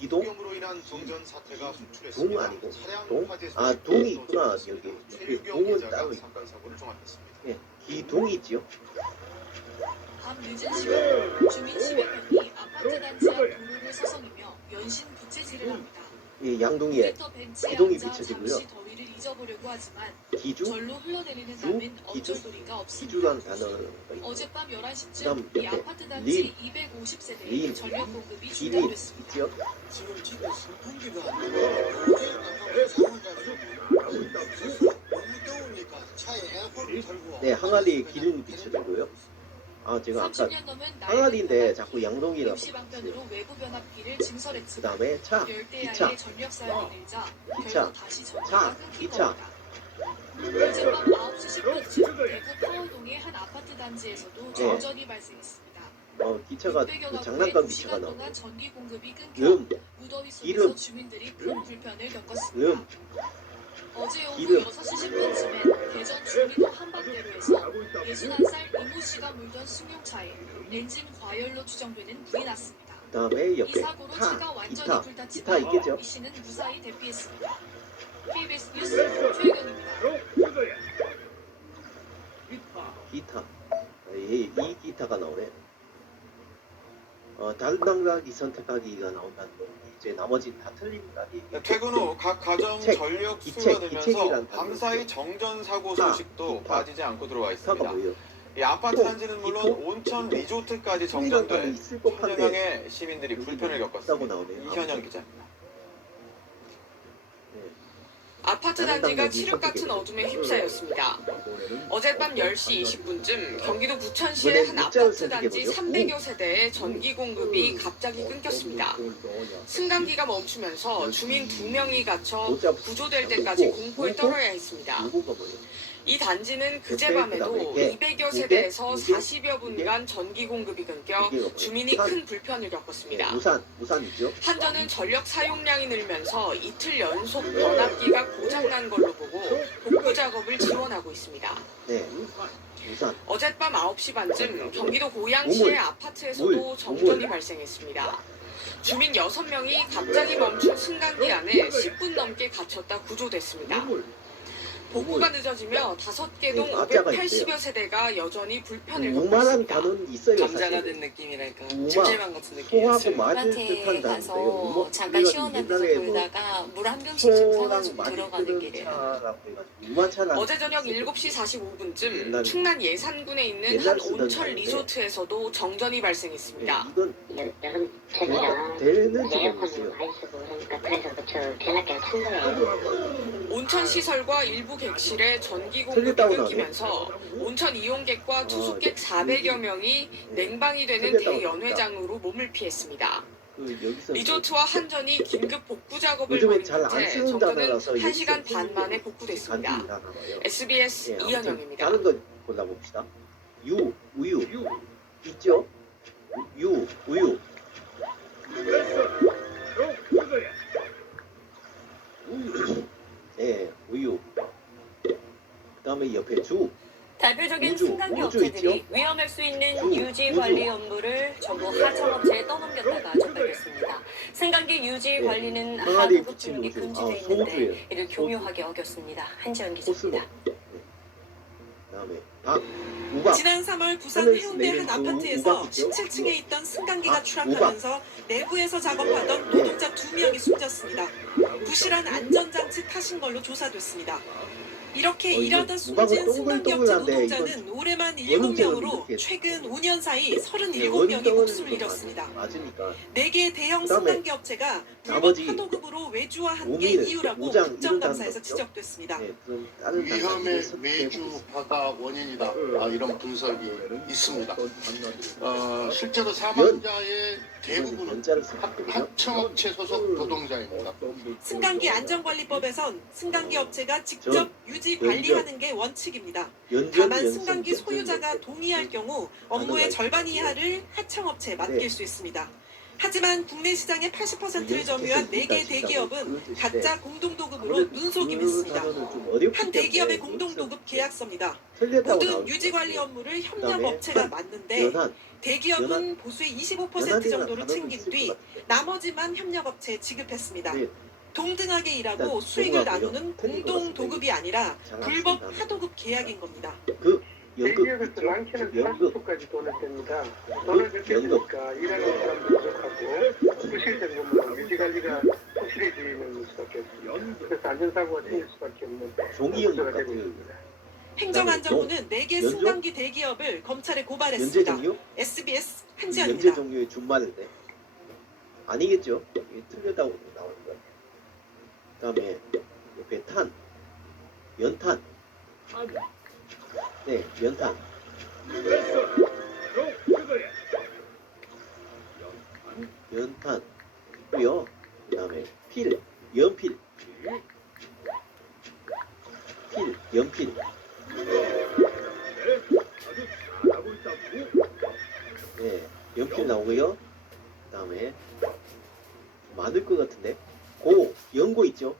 기동? 폭염으로 인한 정전 사태가 동 속출했습니다. 아니고 차량 동? 화재 아 소식 동이 또 있구나. 전해졌습니다. 여기 최유경 동은 기자가 따로 있고. 사건 사고를 종합했습니다. 예, 기동이 있지요. 밤 늦은 시각 주민 10여 명이 아파트 단지 앞 도로를 서성이며 연신 부채질을 합니다. 이 양동이에 놀이터 벤치에 기둥이 앉아 비춰지고요. 잠시 더위를 잊어보려고 하지만 기주, 절로 흘러내리는 주, 땀은 기주? 어쩔도리가 없습니다. 기주라는 단어가 있고. 어젯밤 11시쯤 그다음 이 옆에 아파트 단지 린, 250세대에 린, 전력 공급이 기린 중단됐습니다. 있지요. 지금 집에 선풍기가 안 되고 어제 깜빡이 상을 가지고 너무 더우니까 차에 에어컨을 틀고 네, 항아리에 기름이 비춰지고요. 아 제가 아까 30년 넘은 항아리인데 자꾸 양동이라고. 임시 방편으로 외부 변압기를 증설했지만 그 다음에 차, 열대 기차, 야의 전력 사용이 늘자 기차, 결국 다시 차, 전기가 끊긴 기차. 겁니다. 어젯밤 9시 10분쯤 대구 파월동의 한 아파트 단지에서도 정전이 발생했습니다. 기차가 600여 그 가구에 장난감 2시간 기차가 나오고. 동안 전기 공급이 끊겨 음, 무더위 속에서 기름. 주민들이 큰 불편을 겪었습니다. 음, 어제 오후 기름. 6시 10분쯤엔 대전 중리도 한반대로에서 61살 이모 씨가 몰던 승용차에 엔진 과열로 추정되는 불이 났습니다. 그 다음에 이 옆에 사고로 타, 차가 완전히 기타 불탔지만 있겠죠. 이 씨는 무사히 대피했습니다. KBS 뉴스 최유경입니다. 기타. 이 기타가 나오네. 다른 당각이 선택하기가 나온다는 거. 이제 나머지 다 틀립니다. 퇴근 후 각 가정 기책, 전력 기책, 수요가 늘면서 기책이란 밤사이 정전 사고 타, 소식도 기타. 빠지지 않고 들어와 기타가 있습니다. 뭐예요? 이 아파트 또, 단지는 물론 또, 온천 리조트까지 이런 단어 정전돼 있을 천여 법한데 명의 시민들이 불편을 있다고 겪었습니다. 나오네요. 이현영 기자입니다. 아파트 다른 단지가 당국이 칠흑 같은 선택해서. 어둠에 휩싸였습니다. 어젯밤 10시 20분쯤 경기도 부천시의 이번엔 한 문자를 아파트 단지 선택해보죠. 300여 세대의 전기 공급이 갑자기 끊겼습니다. 승강기가 멈추면서 주민 2명이 갇혀 구조될 때까지 공포에 떨어야 했습니다. 누구가 뭐예요? 이 단지는 그제 그다음에 밤에도 이게, 200여 세대에서 이게, 40여 분간 전기 공급이 끊겨 이게 뭐예요? 주민이 부산. 큰 불편을 겪었습니다. 우산이죠. 한전은 전력 사용량이 늘면서 이틀 연속 변압기가 고장난 걸로 보고 복구 작업을 지원하고 있습니다. 네, 우산. 어젯밤 9시 반쯤 경기도 고양시의 아파트에서도 정전이 발생했습니다. 주민 6명이 갑자기 멈춘 승강기 안에 10분 넘게 갇혔다 구조됐습니다. 복구가 늦어지며 5개 동 네, 앞자가 580여 세대가 여전히 불편을 겪고 우만한 있습니다. 단어는 있어요. 감자가 사실. 된 느낌이랄까 우마. 찜질방 같은 소하고 느낌이었어요. 맞을 밭에 듯한 가서 단어인데요. 잠깐 시원하면서 돌다가 물 한 병씩 좀 사가지고 들어가는 길이에요. 어제 저녁 7시 45분쯤 옛날에- 충남 예산군에 있는 옛날 한 쓰던 온천 말인데. 리조트에서도 정전이 발생했습니다. 이건 여름철이라 되는지 에어컨을 모르겠어요. 많이 쓰고 그러니까 그래서 저 전화기를 산 거예요. 온천 시설과 일부 객실에 전기 공급이 틀렸다고 끊기면서 온천 이용객과 투숙객 400여 명이 냉방이 되는 틀렸다고 대연회장으로 몸을 피했습니다. 여기서 리조트와 한전이 긴급 복구 작업을 요즘에 벌인 잘 안 끝에 쓰는 정전은 단어라서 1시간 여기서 반 만에 복구됐습니다. 간단히 하나 봐요. SBS 예, 아무튼 이현영입니다. 다른 거 골라봅시다. 우유 있죠? 우유 예, 우유. 그다음에 옆에 주. 대표적인 우주, 승강기 우주 업체들이 있죠? 위험할 수 있는 우주, 유지 우주. 관리 업무를 전부 하청업체에 떠넘겼다가 적발됐습니다. 승강기 유지 네. 관리는 항아리 하도급 붙인 등록이 우주. 금지되어 있는데 소주예요. 이를 교묘하게 어겼습니다. 한지연 코스모. 기자입니다. 그다음에 우박. 지난 3월 부산 하늘에서 해운대 한 내린 그 아파트에서 우박 있죠? 17층에 있던 승강기가 아, 추락하면서 내부에서 작업하던 노동자 2명이 숨졌습니다. 부실한 안전장치 탓인 걸로 조사됐습니다. 이렇게 이거 일하다 우박은 숨진 승강기 업체 동글동글한데 노동자는 올해만 원룸 7명으로 이렇게- 최근 5년 사이 네, 37명이 목숨을 잃었습니다. 맞으니까 4개 대형 그다음에 승강기 업체가 불법 나머지 파도급으로 외주화한 게 오밀, 이유라고 우장 국정감사에서 이런 단어죠? 지적됐습니다. 네, 그럼 다른 위험의 단어를 외주화가 원인이다. 이런 분석이 있습니다. 실제로 면. 사망자의 대부분은 연자를 쓰거든요. 하청업체 소속 노동자입니다. 승강기 안전관리법에선 승강기 업체가 직접 유지 관리하는 게 원칙입니다. 다만 승강기 소유자가 동의할 경우 업무의 절반 이하를 하청업체에 맡길 수 있습니다. 하지만 국내 시장의 80%를 점유한 4개 대기업은 가짜 공동도급으로 눈속임했습니다. 한 대기업의 공동도급 계약서입니다. 모든 유지관리 업무를 협력업체가 맡는데 대기업은 보수의 25% 정도를 챙긴 뒤 나머지만 협력업체에 지급했습니다. 동등하게 일하고 수익을 나누는 공동도급이 아니라 불법 하도급 계약인 겁니다. 대기업에서 많게는 40%까지 돈을 뗍니다. 돈을 냈으니까 일하는 사람도 부족하고 부실된 것만 유지관리가 부실해지는 수밖에 없습니다. 그래서 안전사고가 생길 수밖에 없는 구조가 되고 있습니다. 행정안전부는 4개 승강기 대기업을 검찰에 고발했습니다. SBS 한지연입니다. 연재 종류의 준말인데 아니겠죠? 이게 틀렸다고 나오는 거예요. 그다음에 옆에 탄, 연탄, 네, 연탄. 연탄 있고요. 그다음에 필, 연필, 연필. 네, 연필 나오고요. 그다음에 많을 것 같은데. 연고 있죠.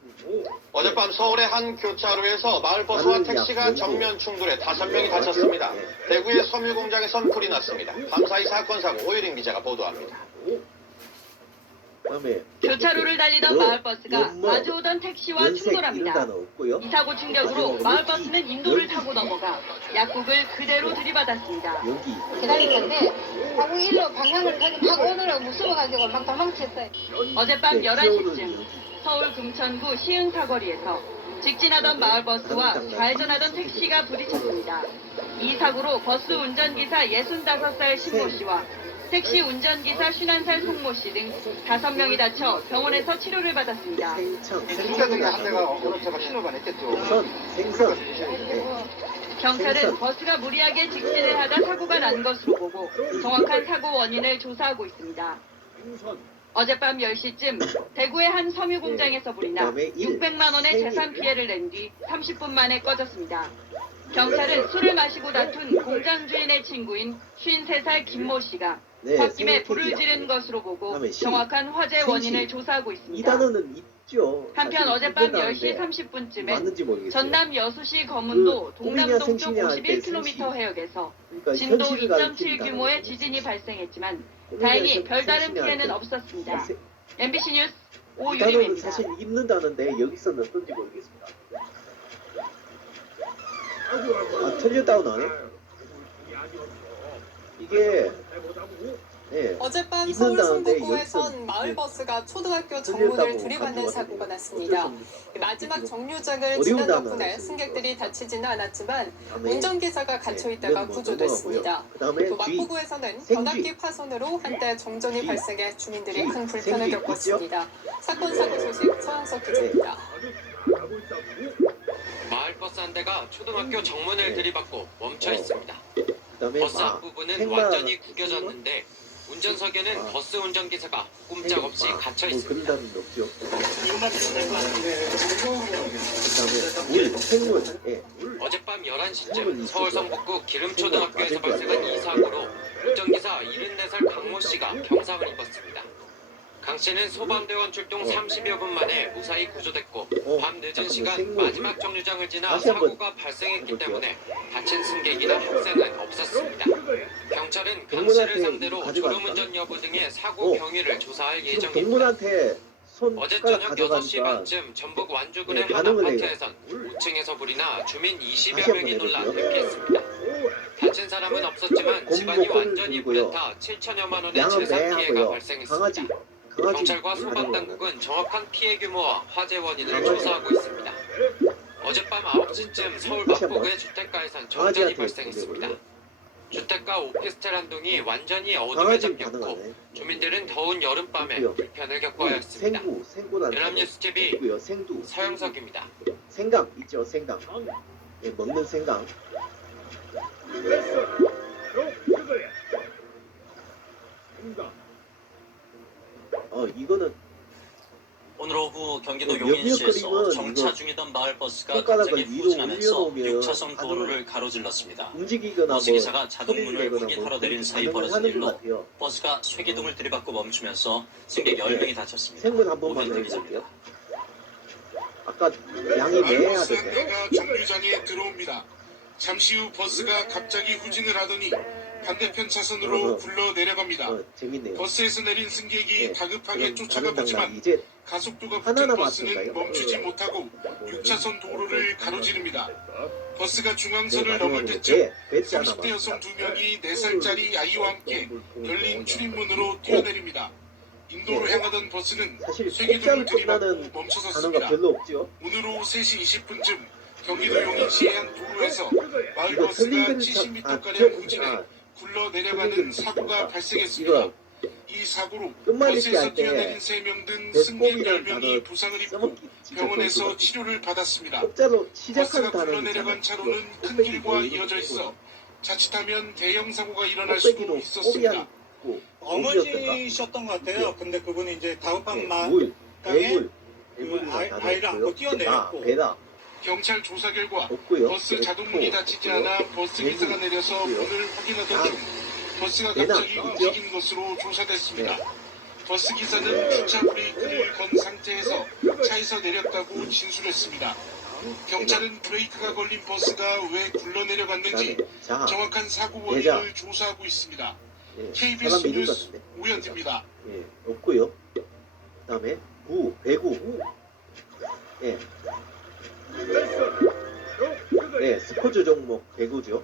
어젯밤 서울의 한 교차로에서 마을버스와 택시가 정면 충돌해 5명이 다쳤습니다. 대구의 섬유 공장에선 불이 났습니다. 밤사이 사건 사고 오유린 기자가 보도합니다. 교차로를 달리던 마을버스가 마주오던 택시와 충돌합니다. 이 사고 충격으로 마을버스는 인도를 타고 넘어가 약국을 그대로 들이받았습니다. 기다리는데 하고 일로 방향을 타고 오느라고 무서워가지고 막 도망쳤어요. 어젯밤 11시쯤 서울 금천구 시흥 사거리에서 직진하던 마을버스와 좌회전하던 택시가 부딪혔습니다. 이 사고로 버스 운전기사 65살 신모 씨와 택시 운전기사 51살 송모 씨 등 5명이 다쳐 병원에서 치료를 받았습니다. 중간중에 한 대가 오른쪽가 신호가 냈겠죠. 경찰은 버스가 무리하게 직진을 하다 사고가 난 것으로 보고 정확한 사고 원인을 조사하고 있습니다. 어젯밤 10시쯤 대구의 한 섬유 공장에서 불이 나 600만 원의 재산 피해를 낸 뒤 30분 만에 꺼졌습니다. 경찰은 술을 마시고 다툰 공장 주인의 친구인 53살 김모 씨가 홧김에 불을 지른 것으로 보고 정확한 화재 원인을 조사하고 있습니다. 한편 어젯밤 10시 30분쯤에 전남 여수시 거문도 동남동 쪽 51km 해역에서 진도 2.7 규모의 지진이 발생했지만 다행히 별다른 피해는 없었습니다. MBC 뉴스 오유림입니다. 사실 입는다는데 여기서는 어떤지 모르겠습니다. 틀렸다고 나네. 이게 어젯밤 서울 성북구에선 마을버스가 초등학교 정문을 들이받는 사고가 났습니다. 마지막 정류장을 지난 덕분에 승객들이 다치지는 않았지만 운전기사가 갇혀있다가 구조됐습니다. 또 마포구에서는 변압기 파손으로 한때 정전이 발생해 주민들이 큰 불편을 겪었습니다. 사건 사고 소식 서영석 기자입니다. 마을버스 한 대가 초등학교 정문을 들이받고 멈춰 있습니다. 버스 앞부분은 완전히 구겨졌는데 운전석에는 버스 운전기사가 꼼짝없이 갇혀 있습니다. 어젯밤 11시쯤 서울 성북구 기름초등학교에서 발생한 이 사고로 운전기사 74살 강모 씨가 경상을 입었습니다. 강 씨는 소방대원 출동 30여 분 만에 무사히 구조됐고 밤 늦은 시간 마지막 정류장을 지나 사고가 발생했기 때문에 다친 승객이나 학생은 없었습니다. 경찰은 강 씨를 상대로 졸음운전 여부 등의 사고 경위를 조사할 예정입니다. 어제 저녁 6시 반쯤 전북 완주군의 한 아파트에선 5층에서 불이 나 주민 20여 명이 놀라 대피했습니다. 다친 사람은 없었지만 집안이 완전히 불에 타 7천여만 원의 재산 피해가 발생했습니다. 경찰과 소방당국은 정확한 피해 규모와 화재 원인을 조사하고 있습니다. 어젯밤 9시쯤 서울 마포구의 주택가에선 정전이 발생했습니다. 주택가 오피스텔 한 동이 완전히 어둠에 잠겼고 주민들은 더운 여름밤에 불편을 겪어야 했습니다. 연합뉴스 TV 서영석입니다. 생강 있죠, 생강. 먹는 생강. 이거는 오늘 오후 경기도 몇몇 용인시에서 그림은 정차 이거 중이던 마을버스가 손가락을 갑자기 위로 후진하면서 올려놓으면 6차선 반응을 도로를 가로질렀습니다. 움직이거나 뭐 버스기사가 자동문을 소리를 내거나 크게 뭐 털어내린 사이 반응을 벌어진 하는 것 일로 같아요. 버스가 쇠기둥을 들이받고 멈추면서 승객 10명이 다쳤습니다. 생문 한 번만 오현태 해볼게요. 기자입니다. 아까 양이 매야 마을버스 한 되네. 대가 정류장에 들어옵니다. 잠시 후 버스가 갑자기 후진을 하더니 반대편 차선으로 굴러 내려갑니다. 재밌네요. 버스에서 내린 승객이 네, 다급하게 그럼 쫓아가 다른 보지만 당당 이제 가속도가 하나 붙은 버스는 남았을까요? 멈추지 못하고 6차선 도로를 가로지릅니다. 버스가 중앙선을 네, 넘을 마지막으로 때쯤 배지 하나 30대 여성 남았습니다. 2명이 4살짜리 아이와 함께 열린 출입문으로 뛰어내립니다. 인도로 향하던 버스는 사실 쇠기둥을 폭자를 들이받고 끝나는 단어가 멈춰섰습니다. 별로 없죠. 오늘 오후 3시 20분쯤 경기도 용인시의 한 도로에서 마을 이거 버스가 틀린 70m가량 후진해 굴러 내려가는 사고가 발생했습니다. 이 사고로 버스에서 뛰어내린 3명 등 승객 10명이 부상을 입고 병원에서 치료를 받았습니다. 폭자로 시작하는 버스가 굴러 단어는 내려간 차로는 큰 길과 이어져 있어 자칫하면 대형 사고가 일어날 꼭대기로 수도 꼬리 있었습니다. 한 있고 어머니셨던 것 같아요. 근데 그분이 이제 다급한 물, 땅에 배물, 그 아이를 안고 뛰어내렸고 배다 경찰 조사 결과 없고요. 버스 자동문이 닫히지 않아 버스 기사가 내려서 문을 확인하던 중 버스가 갑자기 움직인 것으로 조사됐습니다. 버스 기사는 주차 브레이크를 건 상태에서 차에서 내렸다고 진술했습니다. 경찰은 브레이크가 걸린 버스가 왜 굴러 내려갔는지 정확한 사고 원인을 조사하고 있습니다. KBS 뉴스 우현지입니다. 예, 없고요. 그다음에 배구. 예. 네, 스포츠 종목 배구죠.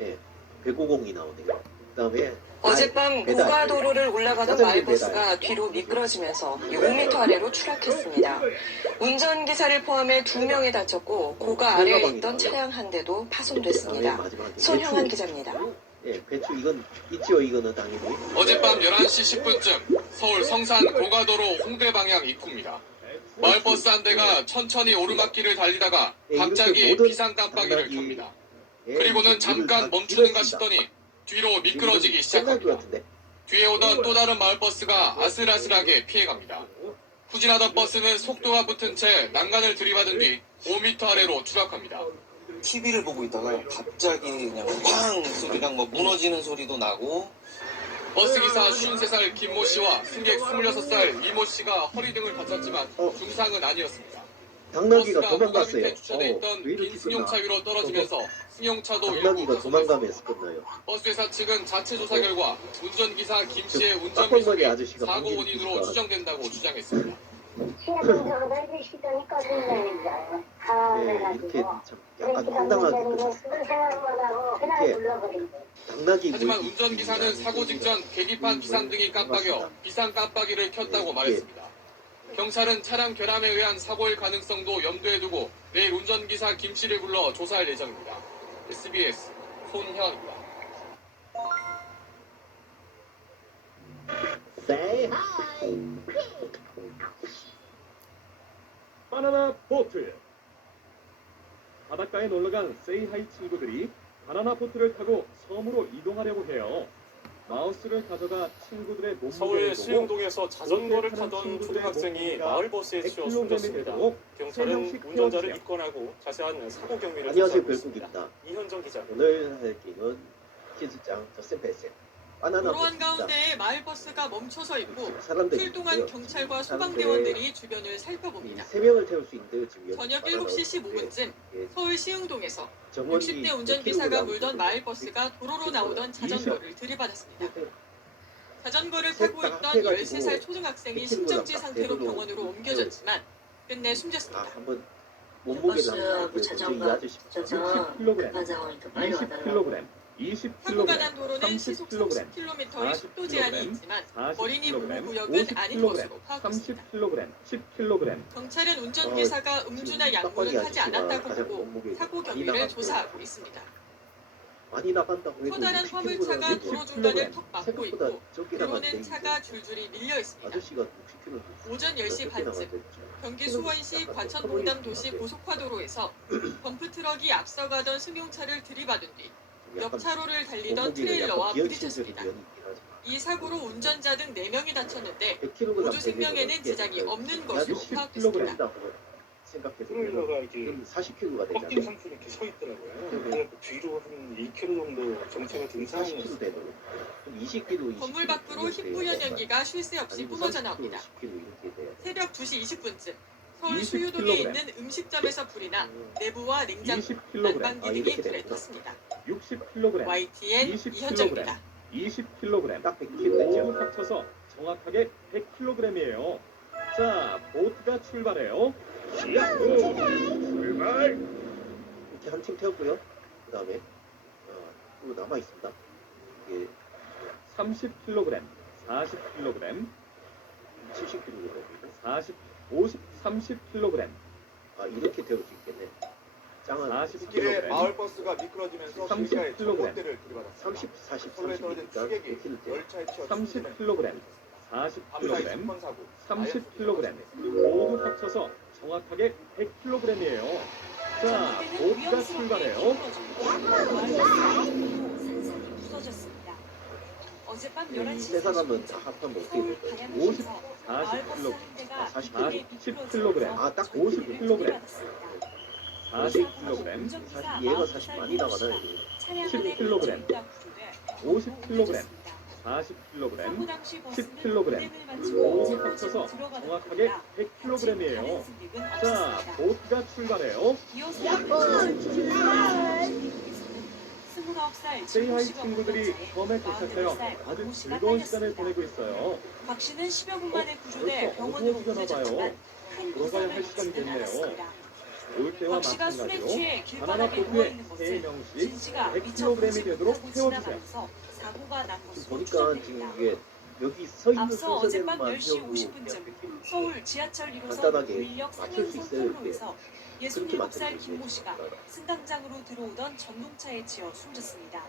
예, 배구공이 나오네요. 그다음에 어젯밤 고가도로를 올라가던 마을버스가 뒤로 미끄러지면서 5m 아래로 추락했습니다. 운전기사를 포함해 2명이 다쳤고 고가 아래에 있던 차량 한 대도 파손됐습니다. 손형한 기자입니다. 예, 배추 이건 있죠. 이거는 당연히. 어젯밤 11시 10분쯤 서울 성산 고가도로 홍대 방향 입구입니다. 마을버스 한 대가 천천히 오르막길을 달리다가 갑자기 비상 깜빡이를 켭니다. 그리고는 잠깐 멈추는가 싶더니 뒤로 미끄러지기 시작합니다. 뒤에 오던 또 다른 마을버스가 아슬아슬하게 피해갑니다. 후진하던 버스는 속도가 붙은 채 난간을 들이받은 뒤 5m 아래로 추락합니다. TV를 보고 있다가 갑자기 그냥 쾅 소리랑 뭐 무너지는 소리도 나고 버스기사 53살 김모 씨와 승객 26살 이모 씨가 허리 등을 다쳤지만 중상은 아니었습니다. 당나귀가 버스가 도망갔어요. 밑에 주차돼 있던 빈 승용차 위로 떨어지면서 승용차도 당나귀가 도망가면서 끝나요. 버스회사 측은 자체 조사 결과 운전기사 김 씨의 운전 빡빡머리 미숙이 아저씨가 사고 방귀를 원인으로 뀌니까. 추정된다고 주장했습니다. 예, 이렇게 참 약간 황당하게 이렇게 당나귀 하지만 운전기사는 사고 직전 계기판 비상등이 깜빡여 비상 깜빡이를 켰다고 말했습니다. 경찰은 차량 결함에 의한 사고일 가능성도 염두에 두고 내일 운전기사 김 씨를 불러 조사할 예정입니다. SBS 손현입니다. 바나나 보트. 바닷가에 놀러간 세이하이 친구들이 바나나 보트를 타고 섬으로 이동하려고 해요. 마우스를 가져가 친구들의 몸무게를 서울 보고 수영동에서 자전거를 타던 초등학생이 마을버스에 치여 숨졌습니다. 경찰은 운전자를 입건하고 자세한 사고 경위를 안녕하세요, 조사하고 있습니다. 별국입니다. 이현정 기자. 오늘 할 게임은 퀴즈장 더센패스 바나나 도로한 보트입니다. 가운데 마을버스가 멈춰서 있고 사람들이 출동한 있고요. 경찰과 사람들의 소방대원들이 주변을 살펴봅니다. 3명을 태울 수 있는데 지금 저녁 바나나 7시 보트에 15분쯤 예, 서울 시흥동에서 정원이 60대 운전기사가 1kg 물던 마을버스가 도로로 나오던 자전거를 들이받았습니다. 자전거를 타고 있던 13살 초등학생이 심정지 상태로 병원으로 옮겨졌지만 끝내 숨졌습니다. 한번 몸무게를 한번 이 아저씨 60kg, 20kg, 20kg, 사고가 난 도로는 시속 30kg, 30km의 속도 제한이 있지만 어린이 보호 40kg, 구역은 아닌 것으로 파악했습니다. 30kg, 10kg. 경찰은 운전기사가 음주나 양보는 하지 않았다고 보고 사고 경위를 조사하고 있습니다. 많이 나간다고 해도 커다란 60kg 화물차가 는 도로 중간을 턱 막고 생각보다 있고 적게 도로는 나갔는데 차가 줄줄이 밀려 있습니다. 아저씨가 60kg 오전 10시 반쯤 경기 수원시 과천동담 도시 고속화도로에서 덤프트럭이 앞서가던 승용차를 들이받은 뒤 옆 차로를 달리던 트레일러와 부딪혔습니다. 이 사고로 운전자 등 4명이 다쳤는데 100kg 모두 생명에는 지장이 없는 것으로 파악됐습니다. 생각해서 트레일러가 이게 그럼 40kg가 꺾인 되잖아요. 상태로 이렇게 서 있더라고요. 그래서 뒤로 한 2km 정도 정체가 된 40kg 상황이었어요. 되는 그럼 20kg. 건물 밖으로 희뿌연 연기가 쉴 새 없이 뿜어져 나옵니다. 10kg 이렇게 돼요. 새벽 2시 20분쯤 서울 20kg. 수유동에 있는 음식점에서 불이 나 내부와 냉장고, 20kg. 난방기 등이 이렇게 불에 되는구나. 탔습니다. 60kg, YTN 20kg, 이현정입니다. 20kg, 딱 100kg 되죠. 모두 합쳐서 정확하게 100kg이에요. 자, 보트가 출발해요. 출발! 이렇게 한 팀 태웠고요. 그 다음에 또 남아 있습니다. 이게 30kg, 40kg, 70kg. 40, 50, 30kg, 이렇게 태울 수 있겠네. 짱은 40kg, 마을버스가 미끄러지면서 길가에 30kg. 전봇대를 들이받았습니다. 30, 40, 선로에 떨어진 30이니까 취객이 100kg 돼. 열차에 치여 30kg, 밤사이 40kg, 사건 사고 30kg 모두 합쳐서 정확하게 100kg이에요. 자, 보트가 출발해요. 산산이 부서졌습니다. 어젯밤 11시 세 사람은 다 합하면 어떻게 서울 될까요? 방향 50, 쪽에서 40kg, 마을버스 한 대가 40kg. 10kg, 딱 50kg, 40kg, 사실 얘가 사실 많이 나가나요? 10kg, 50kg, 40kg, 10kg 모두 합쳐서 정확하게 100kg이에요. 자, 보트가 출발해요. 세이하이 친구들이 처음에 도착하여 아주 즐거운 시간을 보내고 있어요. 박 씨는 10여 분 만에 구조돼 벌써 병원으로 어두워지려나 봐요. 보내졌지만 큰 돌아가야 할 부상을 시간이 입지는 됐네요. 않았습니다. 올 때와 박 씨가 술에 마찬가지로 취해 바나나 길바닥에 포트의 누워있는 세 것을 명씩 진 씨가 100kg이 되도록 미처 태워주세요. 지나가면서 사고가 난 것으로 보니까 추정됩니다. 지금 이게 여기 서 있는 앞서 어젯밤 순서대로만 10시 태우고 50분쯤 서울 지하철 1호선 간단하게 구인역 맞출 수 상행선 있어요, 선로에서 그렇게 67살 만들면 김모 씨가 승강장으로 들어오던 전동차에 치여 숨졌습니다.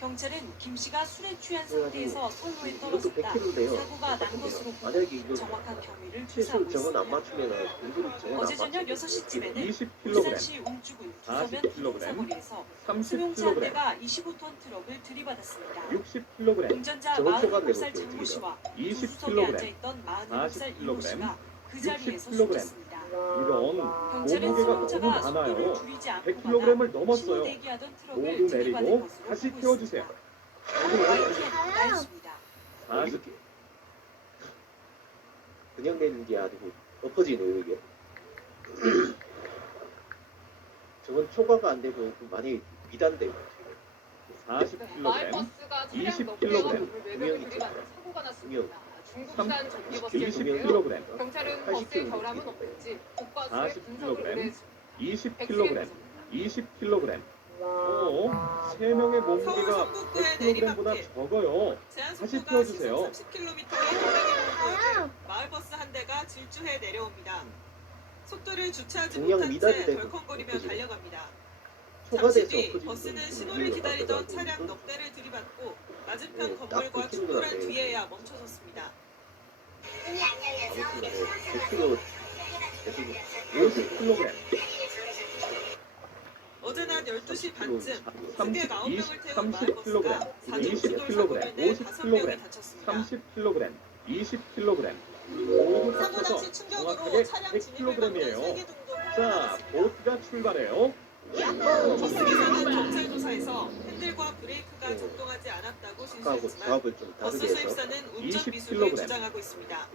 경찰은 김 씨가 술에 취한 상태에서 선로에 이것도 떨어졌다 100kg인데요. 사고가 난 것으로 보고 만약에 이거 정확한 경위를 최소 조사하고 저건 안 있습니다. 맞추면은 공부를 저건 안 어제 저녁 맞추면 6시쯤에는 20kg, 울산시 웅주군 두서면 40kg, 기동사거리에서 승용차 한 30kg, 대가 25톤 트럭을 들이받았습니다. 60kg, 운전자 저건 46살 초과되고 장모 씨와 20kg, 조수석에 앉아있던 46살 이모 씨가 그 자리에서 60kg. 숨졌습니다. 이건 경찰은 몸무게가 승용차가 너무 속도를 많아요. 줄이지 않고 100kg을 넘었어요. 대기하던 트럭을 모두 들이받은 내리고 것으로 다시 보고 태워주세요. 있습니다. YTN 나였습니다. 40, 이렇게 그냥 내는 게 아니고 엎어지네요 이게. 저건 초과가 안 되고 만약에 미단되면 40kg, 마을버스가 차량 20kg, 몇 개와 건물 분명히 외벽을 있죠. 들이받는 사고가 났습니다. 중국산 전기버스인데요. 20kg, 경찰은 버스의 결함은 없는지 국과수에 분석을 40kg, 의뢰했습니다. 20kg, 20kg. 세 명의 몸무게가 100kg보다 적어요. 다시 태워주세요. 30km의 마을버스 한 대가 질주해 내려옵니다. 속도를 주체하지 중량 못한 미달이 채 되고 덜컹거리며 엎어지고. 달려갑니다. 초과돼서 잠시 뒤 엎어지는 버스는 건 신호를 이유가 기다리던 맞더라고요. 차량 넉 대를 들이받고 맞은편 네, 딱 건물과 100kg 충돌한 나가요. 뒤에야 멈춰섰습니다. 아무튼 간에 100kg 계속 50kg, 어제 낮 12시 반쯤 30, 크게 40명을 태운 30kg, 마을버스가 4중 20kg, 충돌 사고를 내 5명이 50kg, 다쳤습니다. 30kg, 20kg. 모두 사고 합쳐서 당시 충격으로 정확하게 차량 진입을 막는 100kg이에요. 세개등도 자, 보트가 출발해요. 버스 기사는 경찰 조사에서 핸들과 브레이크가 네. 작동하지 않았다고 아까하고 진술했지만 조합을 좀 버스 다르게 해서 수입사는 운전 20kg. 미숙을 주장하고 있습니다.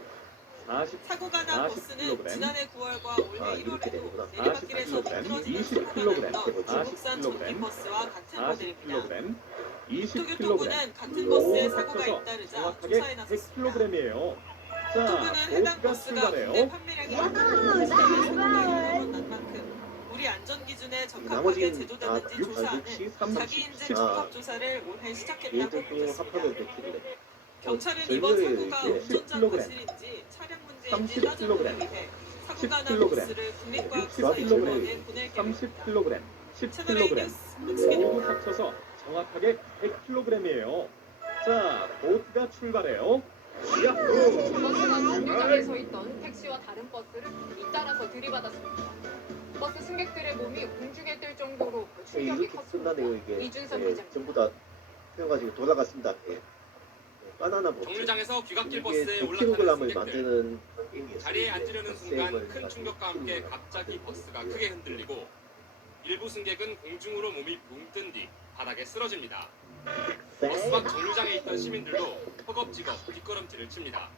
40, 사고가 난 40kg. 버스는 지난해 9월과 올해 이렇게 1월에도 되는구나. 내리막길에서 40kg, 미끄러지는 사고가 20kg, 났던 중국산 40kg, 전기버스와 같은 모델입니다. 40kg, 20kg. 도교통부는 같은 버스에 모두 사고가 합쳐서 잇따르자 정확하게 조사에 나섰습니다. 100kg이에요. 자, 도교는 해당 보트가 버스가 국내 출발해요. 판매량이 많은 시장에 사고가 여러 번 난 만큼 우리 안전 기준에 적합하게 나머지는 제조됐는지 60, 조사하는 60, 30, 자기 인증 10. 적합 조사를 올해 시작했다고 얘들 또 밝혔습니다. 합하면 100kg. 경찰은 저희 이번 거에 사고가 이렇게 운전자 10kg, 과실인지 차량 문제인지 30kg, 따져보기 위해 사고가 난 10kg, 버스를 국립과학수사연구원에 60kg, 보낼 계획입니다. 30kg, 채널A 10kg. 뉴스 박수빈입니다. 모두 합쳐서 정확하게 100kg이에요. 자, 보트가 출발해요. 버스가 정류장에 서 있던 택시와 다른 버스를 잇따라서 들이받았습니다. 버스 승객들의 몸이 공중에 뜰 정도로 충격이 이렇게 끝나네요 컸습니다. 이게. 이준선 네, 기자입니다. 전부 다 태워가지고 돌아갔습니다. 예. 바나나 보트. 정류장에서 귀갓길 이게 버스에 9kg을 올라타는 승객들. 만드는 게임이었어요. 자리에 앉으려는 순간 엑셀을 큰 가지고 충격과 함께 갑자기 버스가 크게 흔들리고 일부 승객은 공중으로 몸이 붕 뜬 뒤 바닥에 쓰러집니다. 버스 밖 정류장에 있던 시민들도 허겁지겁 뒷걸음질을 칩니다.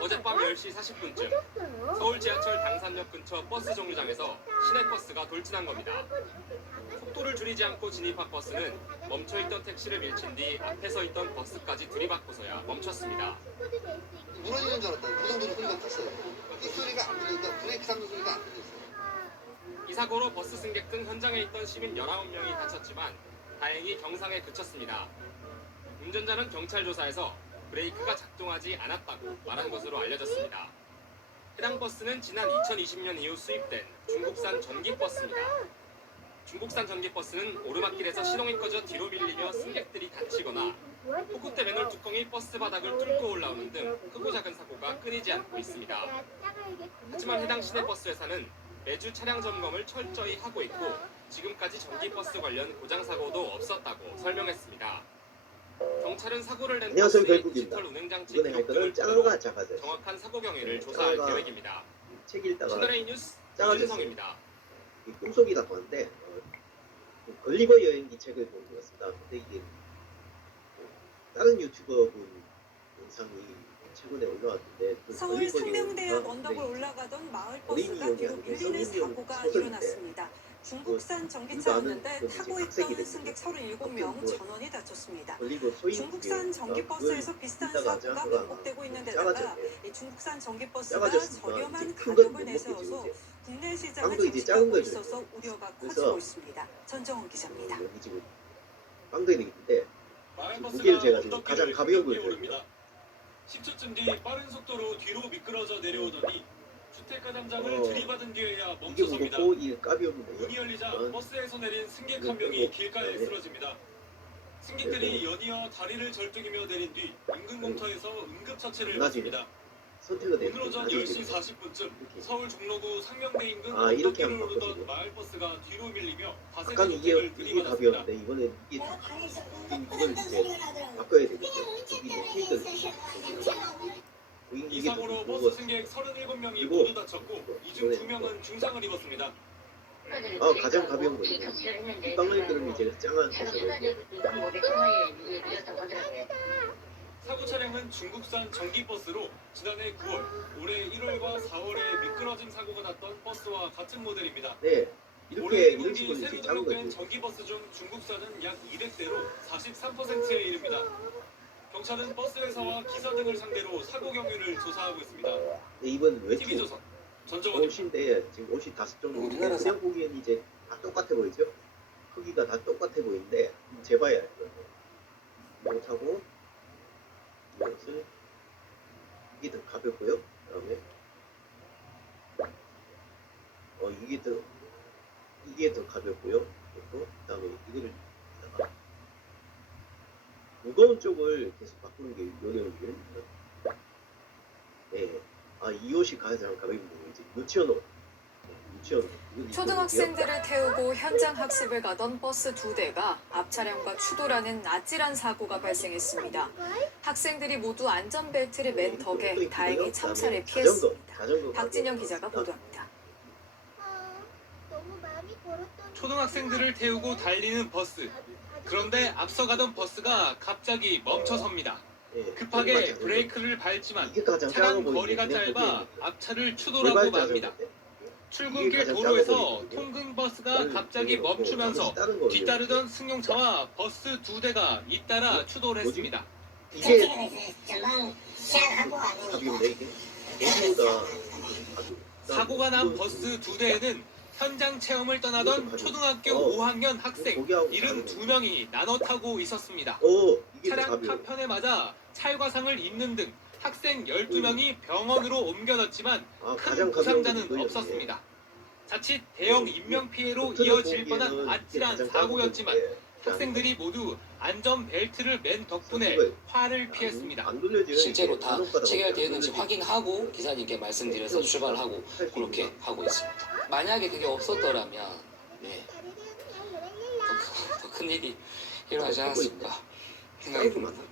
어젯밤 10시 40분쯤 서울 지하철 당산역 근처 버스 정류장에서 시내버스가 돌진한 겁니다. 속도를 줄이지 않고 진입한 버스는 멈춰있던 택시를 밀친 뒤 앞에 서 있던 버스까지 들이받고서야 멈췄습니다. 무너지는 줄 알았다. 그 정도로 소리가 났어요. 이 소리가 안 들리니까 브레이크 잡는 소리가 안 들렸어요. 이 사고로 버스 승객 등 현장에 있던 시민 19명이 다쳤지만 다행히 경상에 그쳤습니다. 운전자는 경찰 조사에서 브레이크가 작동하지 않았다고 말한 것으로 알려졌습니다. 해당 버스는 지난 2020년 이후 수입된 중국산 전기버스입니다. 중국산 전기버스는 오르막길에서 시동이 꺼져 뒤로 밀리며 승객들이 다치거나 포크대 맨홀 뚜껑이 버스 바닥을 뚫고 올라오는 등 크고 작은 사고가 끊이지 않고 있습니다. 하지만 해당 시내버스 회사는 매주 차량 점검을 철저히 하고 있고 지금까지 전기버스 관련 고장 사고도 없었다고 설명했습니다. 경찰은 사고를 낸 안녕하세요, 버스의 별국입니다. 디지털 운행장치 이번에 할 기록 거는 등을 짱어가 작아져요. 정확한 사고 경위를 조사할 짱어가 계획입니다. 책 읽다가 채널A 뉴스 작아졌어요. 이준성입니다. 이 꿈속이라고 하는데 걸리버 여행기 책을 보는 것 같습니다. 근데 이게 다른 유튜버분 영상이 최근에 올라왔는데 그 서울 걸리버 상명대역 여행기가 언덕을 올라가던 마을 어린이 버스가 뒤로 용이 밀리는 아니고 사고가 소설인데 일어났습니다. 중국산 우리도 전기차였는데 아는 타고 그 있던 학생이거든요. 승객 37명 전원이 다쳤습니다. 걸리버 소인 중국산 전기버스에서 비슷한 사고가 반복되고 있는 데다가 이 중국산 전기버스가 저렴한 가격을 내세워서 국내 시장을 빵도 이제 장식하고 작은 있어서 거죠. 우려가 그래서 커지고 있습니다. 전정훈 기자입니다. 여기 지금 빵도 있는데 마을버스가 무게를 제가 지금 언덕길을 가장 가벼운 걸 급격히 들어요. 오릅니다. 10초쯤 뒤 빠른 속도로 뒤로 미끄러져 내려오더니 주택가 담장을 들이받은 뒤에야 이게 멈춰섭니다. 무겁고 이 값이 없는데 문이 열리자 버스에서 내린 승객 한 명이 길가에 쓰러집니다. 승객들이 연이어 다리를 절뚝이며 내린 뒤 인근 공터에서 응급처치를 받습니다. 선택을 오늘 오전 10시 40분쯤 서울 종로구 상명대 인근 이렇게 언덕길을 하면 오르던 마을버스가 뒤로 밀리며 다세대 아까 이게 주택을 답이었는데 들이받았습니다. 이번에 이걸 이제 바꿔야 되겠죠. 여기 뭐 케이크를 이 사고로 버스 승객 37명이 모두 다쳤고 이 중 2명은 중상을 입었습니다. 가장 가벼운 거죠. 이 빵을 그러면 이제 짱한 사고 차량은 중국산 전기버스로 지난해 9월, 올해 1월과 4월에 미끄러진 사고가 났던 버스와 같은 모델입니다. 네, 올해 이런 1분기 식으로 새로 이제 작은 등록된 거죠. 전기버스 중 중국산은 약 200대로 43%에 이릅니다. 경찰은 버스 회사와 기사 등을 상대로 사고 경위를 조사하고 있습니다. 네, 이번 외투 TV조선 전정원 옷인데 지금 옷이 5종 그냥 보기엔 이제 다 똑같아 보이죠? 크기가 다 똑같아 보이는데 재봐야 할 거예요. 못하고 이것을 이게 더 가볍고요. 그다음에 이게 더 가볍고요. 그리고 그다음에 이거를 무거운 쪽을 계속 바꾸는 게 어려운 게 네. 이 옷이 가장 가벼운 거 이제 유치원 옷. 초등학생들을 태우고 현장 학습을 가던 버스 2대가 앞 차량과 추돌하는 아찔한 사고가 발생했습니다. 학생들이 모두 안전벨트를 맨 덕에 다행히 참사를 피했습니다. 박진영 기자가 보도합니다. 초등학생들을 태우고 달리는 버스. 그런데 앞서가던 버스가 갑자기 멈춰섭니다. 급하게 브레이크를 밟지만 차량 거리가 짧아 앞차를 추돌하고 맙니다. 출근길 도로에서 통근버스가 갑자기 멈추면서 뒤따르던 승용차와 버스 2대가 잇따라 추돌했습니다. 이게 사고가 난 버스 2대에는 현장 체험을 떠나던 초등학교 5학년 학생 72명이 나눠 타고 있었습니다. 차량 파편에 맞아 찰과상을 입는 등 학생 12명이 병원으로 옮겨졌지만 큰 부상자는 없었습니다. 자칫 대형 인명피해로 이어질 뻔한 아찔한 사고였지만 학생들이 모두 안전벨트를 맨 덕분에 화를 피했습니다. 실제로 다 체결되었는지 확인하고 기사님께 말씀드려서 출발하고 그렇게 하고 있습니다. 만약에 그게 없었더라면 더 큰 일이 일어나지 않았을까 생각이 듭니다.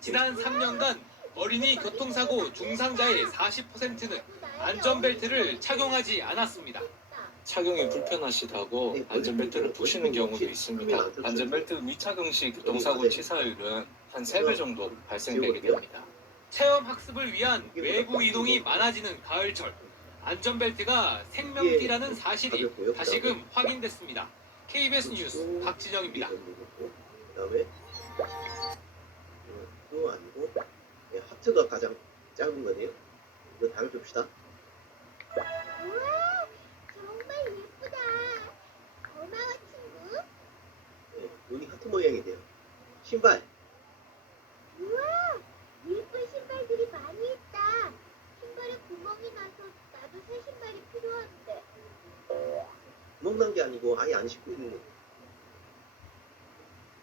지난 3년간 어린이 교통사고 중상자의 40%는 안전벨트를 착용하지 않았습니다. 착용이 불편하시다고 안전벨트를 푸시는 경우도 있습니다. 안전벨트 미착용 시 교통사고 치사율은 한 3배 정도 발생되게 됩니다. 체험 학습을 위한 외부 이동이 많아지는 가을철. 안전벨트가 생명기라는 사실이 다시금 확인됐습니다. KBS 뉴스 박진영입니다. 그다음에 또 아니고 하트가 가장 작은 거네요. 이거 다를 줍시다. 우와, 정말 예쁘다. 고마워, 친구. 눈이 하트 모양이 돼요. 신발. 우와, 예쁜 신발들이 많이 있다. 신발에 구멍이 나서 나도 새 신발이 필요한데. 구멍 난 게 아니고 아예 안 신고 있는 거예요.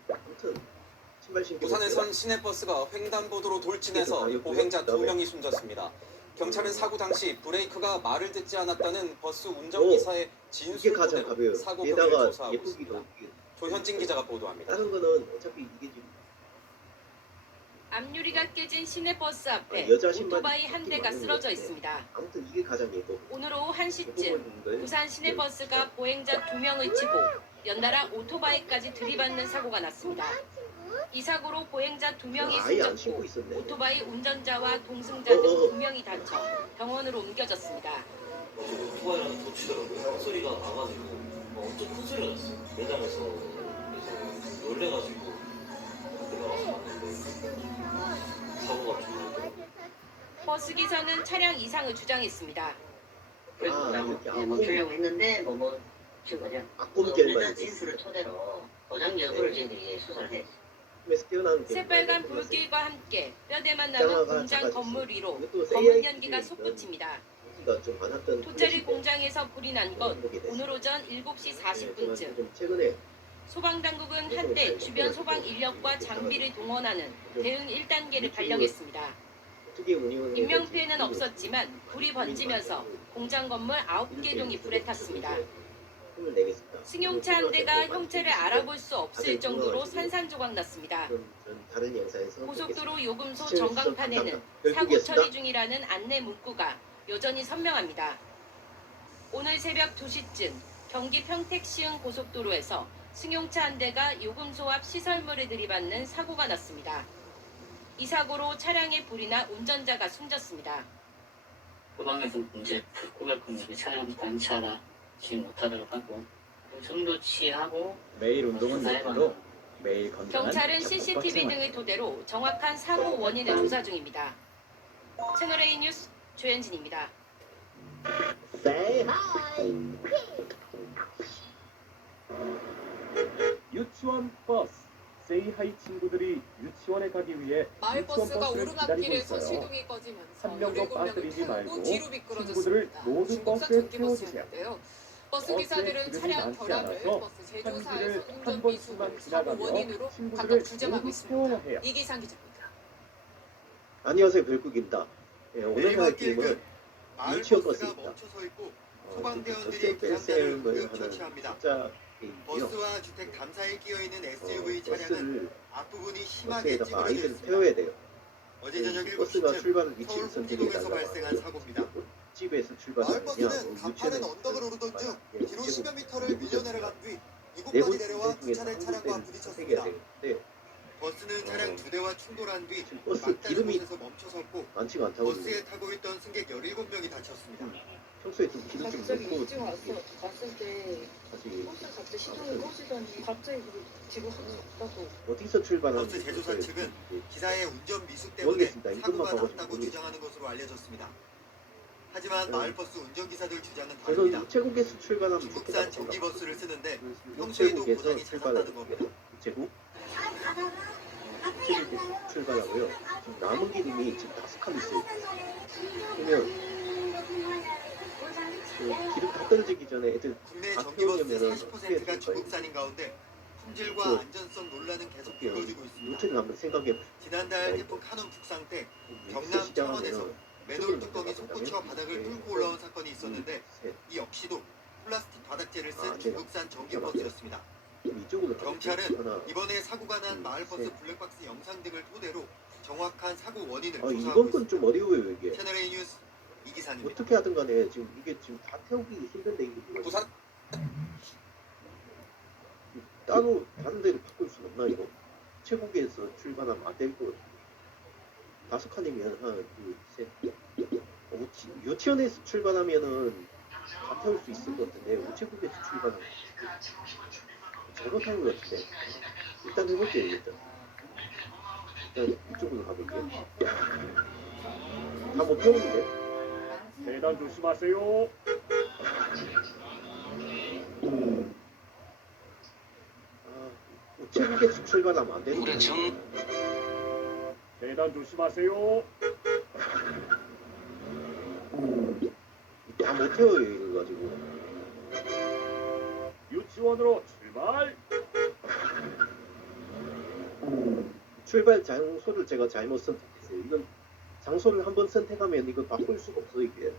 아무튼 신발 신고. 부산에선 시내버스가 횡단보도로 돌진해서 보행자 2명이 숨졌습니다. 경찰은 사고 당시 브레이크가 말을 듣지 않았다는 버스 운전기사의 진술을 토대로 사고 경위를 조사하고 있습니다. 조현진 기자가 보도합니다. 다른 거는 어차피 이게 지금 앞유리가 깨진 시내버스 앞에 여자 신발 오토바이 한 대가 쓰러져 있습니다. 아무튼 이게 가장 예뻐. 오늘 오후 1시쯤 부산 시내버스가 보행자 2명을 치고 연달아 오토바이까지 들이받는 사고가 났습니다. 이 사고로 보행자 2명이 숨졌고 오토바이 운전자와 동승자 등 2명이 다쳐 병원으로 옮겨졌습니다. 오토바이랑 덮치더라고요. 소리가 나가지고 엄청 큰 소리가 났어요. 매장에서 그래서 놀래가지고 나가서 봤는데 사고가 좀 버스 기사는 차량 이상을 주장했습니다. 멈추려고 했는데 운전자 진술을 토대로 보장 여부를 저희들이 수사를 했어요. 새빨간 불길과 함께 뼈대만 남은 공장 건물 위로 검은 연기가 솟구칩니다. 돗자리 공장에서 불이 난 건 오늘 오전 7시 40분쯤. 소방당국은 한때 주변 소방 인력과 장비를 동원하는 대응 1단계를 발령했습니다. 인명피해는 없었지만 불이 번지면서 공장 건물 9개 동이 불에 탔습니다. 승용차 한 대가 형체를 알아볼 수 없을 정도로 산산조각 났습니다. 고속도로 요금소 전광판에는 사고 처리 중이라는 안내 문구가 여전히 선명합니다. 오늘 새벽 2시쯤 경기 평택시흥 고속도로에서 승용차 한 대가 요금소 앞 시설물을 들이받는 사고가 났습니다. 이 사고로 차량에 불이 나 운전자가 숨졌습니다. 도방에서 이제 고객분들이 차량 단차라 지 못하도록 하고 정도 취하고 매일 운동은 못해도 매일 건강한 경찰은 CCTV 등을 토대로 정확한 사고 원인을 조사 중입니다. 채널A 뉴스 조현진입니다. 유치원 버스 세이하이 친구들이 유치원에 가기 위해 마을버스가 유치원 버스를 기다리고 오르막길에서 있어요. 시동이 꺼지면서 한 명도 17명을 빠뜨리지 말고 태우고 뒤로 친구들을 미끄러졌습니다. 모두 중국산 버스에 전기버스였는데요. 태워주세요. 버스 기사들은 버스에 차량 기름이 결함을 많지 않아서 버스 제조사에서 한길을 한 운전 번씩만 미숙 사고 지나가며 원인으로 친구들을 각각 주장하고 모두 있습니다. 태워야 해요. 이기상 기자입니다. 안녕하세요, 별국입니다. 오늘 할 게임은 유치원 버스입니다. 멈춰서 있고 저 소방대원들이 뺄셈을 기상자를 하는 처치합니다. 진짜 게임이고요. 버스와 주택 담 사이에 끼어 있는 SUV 차량은 버스를 앞부분이 심하게 버스에다가 아이들을 찌그러져 태워야 돼요. 어제 저녁 버스가 7시쯤 출발을 위치를 서울 선택해 홍기동에서 발생한 사고입니다. 집에서 출발하느냐, 마을버스는 가파른 언덕을 오르던 중 뒤로 10여 미터를 밀려 내려간 뒤 이곳까지 내려와 두 차례 차량과 부딪혔습니다. 버스는 차량 두 대와 충돌한 뒤 막다른 곳에서 멈춰섰고 많지가 않다고 버스에 타고 있던 승객 17명이 다쳤습니다. 평소에 좀 기름 좀 갑자기 넣고 일찍 왔을 때 버스 갑자기 시동이 꺼지더니 갑자기 뒤로 확 갔다고. 어디서 출발하는 버스 제조사 측은 기사의 운전 미숙 때문에 모르겠습니다. 이것만 사고가 봐가지고 났다고 모르겠어요. 주장하는 것으로 알려졌습니다. 하지만 마을버스 운전기사들 주장은 그래서 다릅니다. 우체국에서 출발하면 중국산 전기버스를 쓰는데 평소에도 고장이 잦았다는 겁니다. 우체국 출발하고요. 지금 남은 기름이 지금 다스칼 있어요. 그러면 그 기름 다 떨어지기 전에 애들 국내 다 전기버스 태우려면은 40%가 중국산인 가운데 품질과 그 안전성 논란은 계속 불거지고 있습니다. 우체국 한번 생각해 지난달 태풍 카눈 북상 때 경남 창원에서 맨홀 뚜껑이 솟구쳐 바닥을 뚫고 올라온 사건이 있었는데 이 역시도 플라스틱 바닥재를 쓴 중국산 전기버스였습니다. 이쪽으로 경찰은 하나. 이번에 사고가 난 마을버스 블랙박스 영상 등을 토대로 정확한 사고 원인을 이번 조사하고 건 있습니다. 좀 어려워요 이게. 채널A 뉴스 이기사입니다. 어떻게 하든 간에 지금 이게 지금 다 태우기 힘든데 이게 부산 따로 다른 데를 바꿀 수 없나 이거? 최고기에서 출발하면 안 될 것 같아. 5칸이면 하나, 둘, 셋. 유치원에서 출발하면은 다 태울 수 있을 것 같은데 우체국에서 출발하면 잘못한 것 같은데. 일단 해볼게요 일단. 일단 이쪽으로 가볼게요. 다 못 태우는데. 계단 조심하세요. 우체국에서 출발하면 안 되는 거야. 계단 조심하세요. 다 못 태워요 이거 가지고. 유치원으로 출발. 출발 장소를 제가 잘못 선택했어요. 이건 장소를 한번 선택하면 이거 바꿀 수가 없어 이게.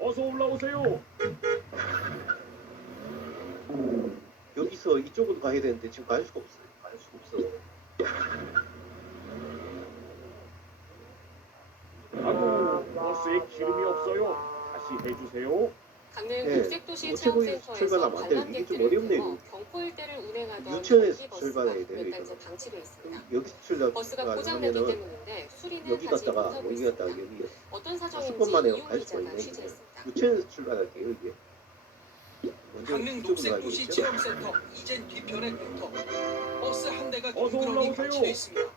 어서 올라오세요. 여기서 이쪽으로 가야 되는데 지금 갈 수가 없어요. 갈 수가 없어. 아이고, 버스에 기름이 없어요. 다시 해주세요. 강릉 네, 국책도시 우체국에서 체험센터에서 출발하면 안 돼요. 이게 좀 어렵네요. 관람객들을 경포 일대를 운행하던 유치원에서 전기버스가 출발해야 돼요, 몇 이거. 달째 방치돼 있습니다. 여기서 버스가 고장나기 출발하면은 때문인데 수리는 여기 하지 갔다가 못하고 여기 있습니다. 갔다가 여기 어떤 5번 사정인지 만에 갈 수가 이용기자가 있네. 이게. 취재했습니다. 유치원에서 출발할게요 이게. 먼저 강릉 이쪽으로 녹색도시 가야겠죠? 체험센터 이젠 뒤편의 공터 버스 한 대가 어서 덩그러니 올라오세요. 걸치돼 있습니다.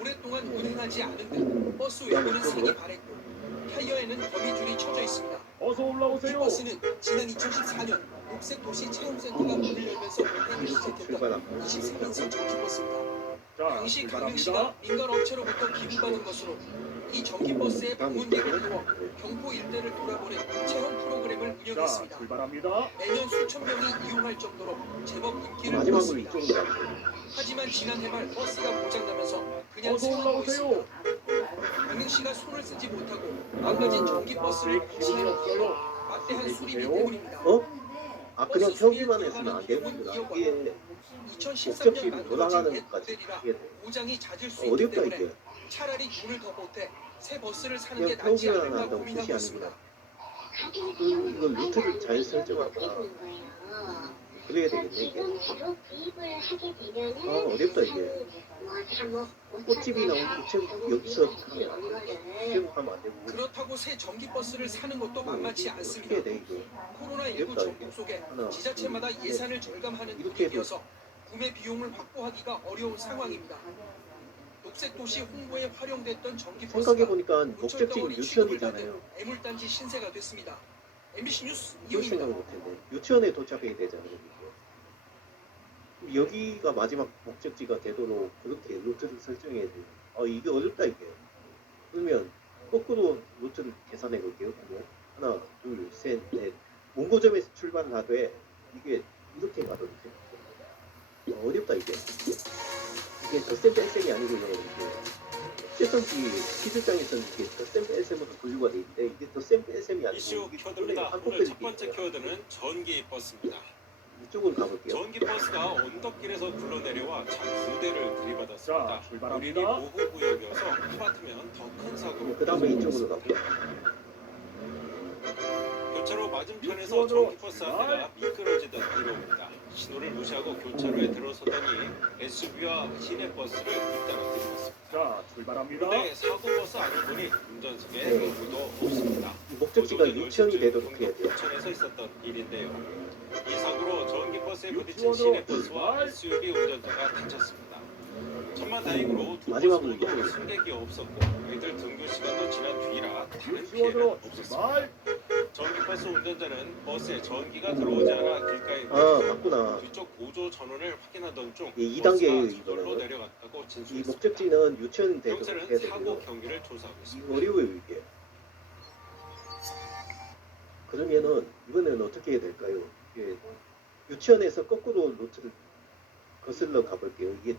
오랫동안 운행하지 않은 듯 버스 외부는 색이 바랬고 타이어에는 거미줄이 쳐져 있습니다. 어서 이 올라오세요. 버스는 지난 2014년 녹색도시 체험센터가 문을 열면서 운행을 이렇게 시작했던 출발하고 23인승 전기버스입니다. 자, 당시 출발합니다. 강릉시가 민간 업체로부터 기부받은 것으로 이 전기버스에 방문객을 태워 경포 일대를 돌아보는 체험 프로그램을 자, 운영했습니다. 출발합니다. 매년 수천 명이 이용할 정도로 제법 인기를 마지막으로 끌었습니다. 이쪽으로 갈게요. 하지만 지난 해말 버스가 고장나면서 그냥 어서 세워두고 올라오세요. 있습니다. 강릉시가 손을 쓰지 못하고 망가진 전기버스를 버스에 기름이 지내는 없어요. 막대한 수리비 해주세요. 때문입니다. 아 그냥 버스 수리에 태우기만 해서는 들어가는 안 비용은 되는구나. 2억 이게 원. 2013년 목적지로 만들어진 돌아가는 옛 것까지 모델이라 하게 돼. 고장이 잦을 수 있기 어렵다 때문에 이게. 차라리 돈을 더 보태 새 버스를 사는 게 그냥 낫지 태우기만 않을까 한다고 고민하고 끝이 있습니다. 아니구나. 이거 루트를 잘 설정한다. 그래야 되겠네 이게. 아 어렵다 이게. 꽃집이 나온 우체국 여기서 하면 안 되고 우체국 하면 안 되고. 그렇다고 새 전기버스를 사는 것도 만만치 않습니다. 어떻게 해야 돼 이거. 코로나19 어렵다, 전국 이게. 속에 하나, 지자체마다 둘, 예산을 절감하는 이렇게 분위기여서 구매 비용을 확보하기가 어려운 상황입니다. 녹색도시 홍보에 활용됐던 전기버스가 생각해보니까 목적지는 우철덩어리 취급을 유치원이잖아요. 받은 애물단지 신세가 됐습니다. MBC 뉴스 이걸 이용입니다. 생각 못했네. 유치원에 도착해야 되잖아요. 이게. 여기가 마지막 목적지가 되도록 그렇게 루트를 설정해야 돼요. 이게 어렵다 이게. 그러면 거꾸로 루트를 계산해 볼게요. 그러면 하나, 둘, 셋, 넷. 몽고점에서 출발을 하되 이게 이렇게 가던데. 어렵다 이게. 이게 덧셈 뺄셈이 아니고요. 이게 최선기 기술장에서는 이게 덧셈 뺄셈으로 분류가 돼 있는데 이게 덧셈 뺄셈이 아니고 이슈 이게 키워드입니다. 한꺼번에 오늘 첫 이렇게 번째 키워드는 전기 버스입니다. 이쪽으로 가볼게요. 전기 버스가 언덕길에서 굴러내려와 차 2대를 들이받았습니다. 자, 출발합니다. 우리리 보호구역이어서 하마터면 더 큰 사고로 그 다음에 이쪽으로 가볼게요. 교차로 맞은편에서 전기버스 한 대가 미끄러지듯 내려옵니다. 신호를 무시하고 교차로에 들어서더니 SUV와 시내버스를 잇따라 들이받습니다. 자, 출발합니다. 그런데 사고버스 아닌 분이 운전석에 네. 누구도 없습니다. 이 목적지가 유치원이 되도록 해야 돼요. 부천에서 있었던 일인데요. 이 사고로 전기버스에 부딪힌 유치원으로 시내버스와 SUV 운전자가 다쳤습니다. 천만다행으로 두 마지막으로 버스 모두 이쪽으로. 승객이 없었고 애들 등교 시간도 지난 뒤라 다른 피해는 유치원으로 없었습니다. 출발. 전기버스 운전자는 버스에 전기가 들어오지 않아 길가에 맞구나. 뒤쪽 보조 전원을 확인하던 중 이 버스가 2단계예요 저절로 이거는. 내려갔다고 이 진술했습니다. 목적지는 유치원이 되도록 경찰은 해야 사고 되고요. 경위를 조사하고 있습니다. 이거 어려워요 이게. 그러면은 이번에는 어떻게 해야 될까요? 이게 유치원에서 거꾸로 루트를 거슬러 가볼게요. 이게